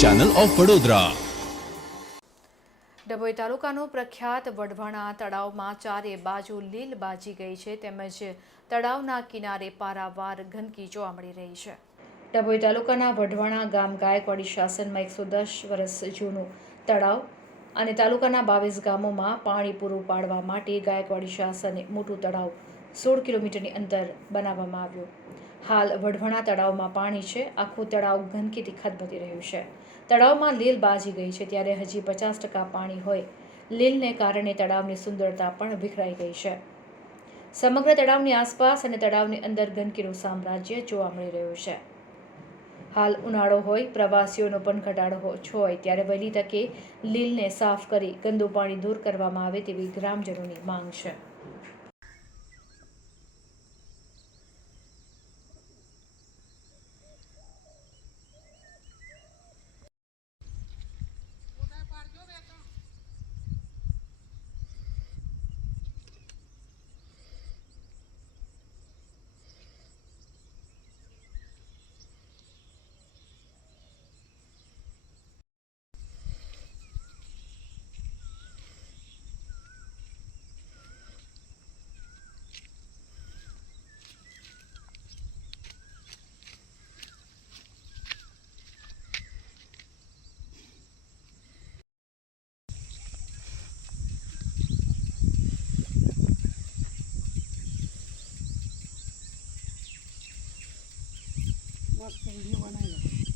Channel of Vadodara Dabhoi તાલુકાનું પ્રખ્યાત વઢવાણા તળાવમાં ચારે બાજુ લીલ બાજી ગઈ છે તેમજ તળાવના કિનારે પારાવાર ગંદકી જોવા મળી રહી છે. ડભોઈ તાલુકાના વઢવાણા ગામ ગાયકવાડી શાસનમાં એકસો દસ વર્ષ જૂનું તળાવ અને તાલુકાના બાવીસ ગામોમાં પાણી પૂરું પાડવા માટે ગાયકવાડી શાસને મોટું તળાવ સોળ કિલોમીટરની અંતર બનાવવામાં આવ્યું. હાલ વઢવણા તળાવમાં પાણી છે. આખું તળાવ ગંદકીથી ખદબદી રહ્યું છે. તળાવમાં લીલ બાજી ગઈ છે ત્યારે હજી પચાસ ટકા પાણી હોય. લીલને કારણે તળાવની સુંદરતા પણ વિખરાઈ ગઈ છે. સમગ્ર તળાવની આસપાસ અને તળાવની અંદર ગંદકીનું સામ્રાજ્ય જોવા મળી રહ્યું છે. હાલ ઉનાળો હોય, પ્રવાસીઓનો પણ ઘટાડો હોય, ત્યારે વહેલી તકે લીલને સાફ કરી ગંદુ પાણી દૂર કરવામાં આવે તેવી ગ્રામજનોની માંગ છે. What can?